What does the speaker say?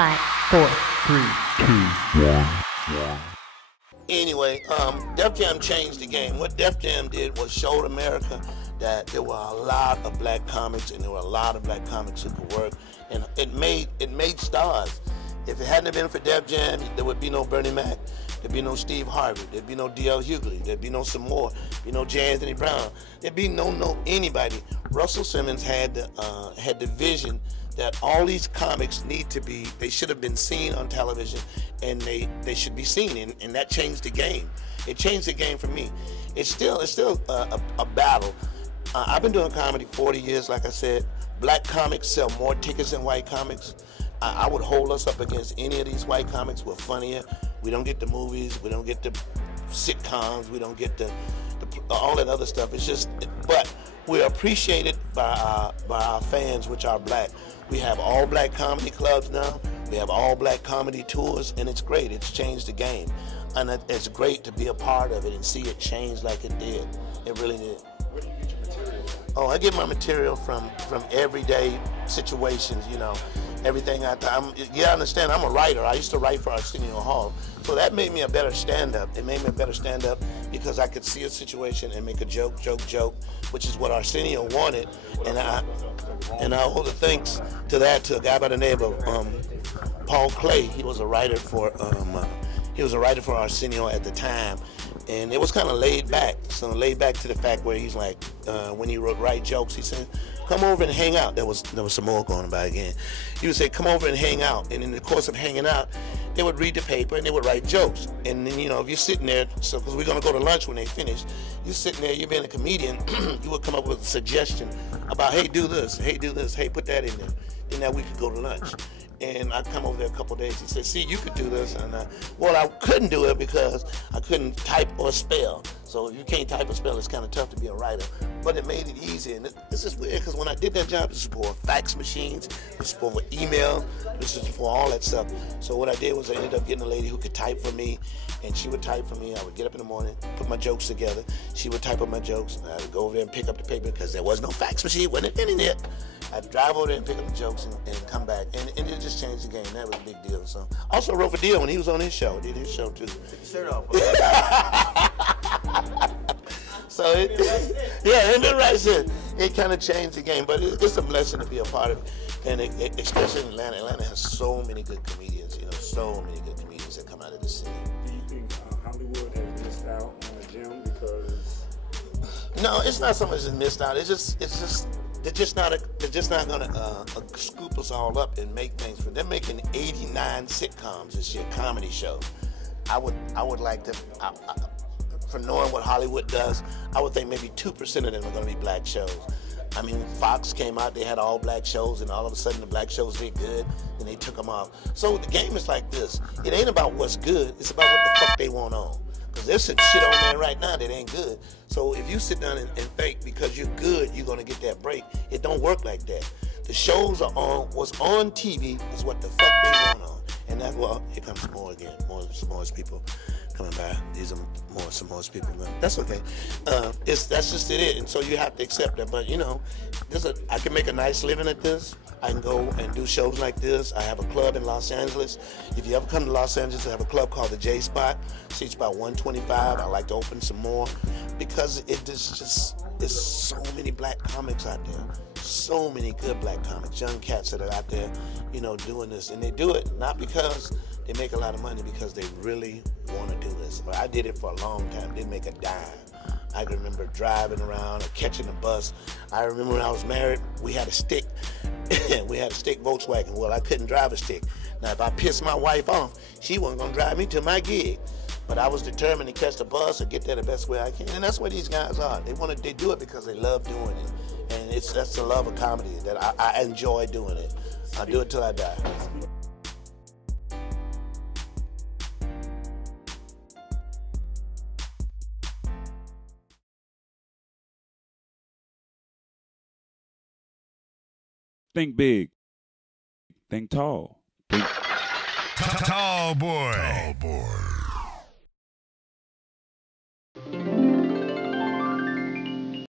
5, 4, 3, 2, 1. Anyway, Def Jam changed the game. What Def Jam did was showed America that there were a lot of black comics, and there were a lot of black comics who could work, and it made stars. If it hadn't been for Def Jam, there would be no Bernie Mac, there'd be no Steve Harvey, there'd be no D.L. Hughley, there'd be no Samoa, there'd be no J. Anthony Brown, there'd be no anybody. Russell Simmons had the vision that all these comics they should have been seen on television, and they should be seen, and that changed the game. It changed the game for me. It's still a battle. I've been doing comedy 40 years, like I said. Black comics sell more tickets than white comics. I would hold us up against any of these white comics. We're funnier. We don't get the movies. We don't get the sitcoms. We don't get the all that other stuff. It's just, but we're appreciated by our fans, which are black. We have all black comedy clubs now. We have all black comedy tours, and it's great. It's changed the game, and it's great to be a part of it and see it change like it did. It really did. Where do you get your material from? Oh, I get my material from everyday situations, you know. Everything I understand, I'm a writer. I used to write for Arsenio Hall. So that made me a better stand-up. It made me a better stand-up because I could see a situation and make a joke, which is what Arsenio wanted. And I owe the thanks to that to a guy by the name of Paul Clay. He was a writer for Arsenio at the time. And it was kind of laid back. So laid back to the fact where he's like, when he would write jokes, he said, come over and hang out. There was some more going by again. He would say, come over and hang out. And in the course of hanging out, they would read the paper and they would write jokes. And then, you know, if you're sitting there, so because we're going to go to lunch when they finish, you're sitting there, you're being a comedian, you would come up with a suggestion about, hey, do this, hey, put that in there. Then that we could go to lunch. And I come over there a couple of days. He said, see, you could do this. And I couldn't do it because I couldn't type or spell. So if you can't type or spell, it's kind of tough to be a writer. But it made it easy. And this is weird because when I did that job, this was before fax machines, this was before email, this was before all that stuff. So what I did was I ended up getting a lady who could type for me, and she would type for me. I would get up in the morning, put my jokes together. She would type up my jokes, and I would go over there and pick up the paper because there was no fax machine, wasn't internet. I'd drive over there and pick up the jokes and come back. And it just changed the game. That was a big deal. So I also wrote for Dio when he was on his show. Did his show too. Take your shirt off. So it kind of changed the game. But it's a blessing to be a part of it. And especially in Atlanta. Atlanta has so many good comedians. You know, so many good comedians that come out of the city. Do you think Hollywood has missed out on the gym because? No, it's not so much as missed out. It's just they're just not gonna scoop us all up and make things for. They're making 89 sitcoms this year, comedy shows. I would like to, from knowing what Hollywood does, I would think maybe 2% of them are gonna be black shows. I mean, Fox came out, they had all black shows, and all of a sudden the black shows did good, and they took them off. So the game is like this. It ain't about what's good, it's about what the fuck they want on. Because there's some shit on there right now that ain't good. So if you sit down and think because you're good, you're going to get that break, it don't work like that. The shows are on, what's on TV is what the fuck they want on. And that's, well, here comes some more again, more people coming by. These are some more people, but that's okay. That's just it. And so you have to accept that. But, you know, I can make a nice living at this. I can go and do shows like this. I have a club in Los Angeles. If you ever come to Los Angeles, I have a club called the J Spot. Seats about 125. I like to open some more because there's so many black comics out there. So many good black comics, young cats that are out there, you know, doing this. And they do it not because they make a lot of money, because they really want to do this. I did it for a long time, didn't make a dime. I can remember driving around or catching a bus. I remember when I was married, we had a stick. We had a stick Volkswagen. Well, I couldn't drive a stick. Now, if I pissed my wife off, she wasn't going to drive me to my gig. But I was determined to catch the bus or get there the best way I can. And that's what these guys are. They do it because they love doing it. And that's the love of comedy, that I enjoy doing it. I'll do it till I die. Think big. Think tall. Think Tall boy. Tall boy.